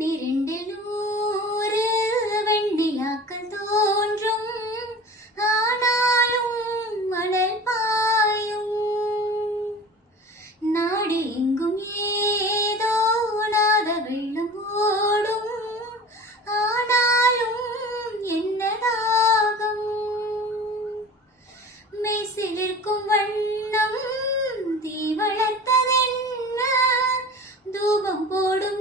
பன்னிரண்டு நூறு வெண்ணிலாக்கள் தோன்றும், ஆனாலும் மணல் பாயும். நாடு எங்கும் ஏதோ நாத வெள்ளம் ஓடும், ஆனாலும் என்ன தாகம். மெய்சிலிருக்கும் வண்ணம் தீ வளர்த்ததென்ன, தூபம் போடும்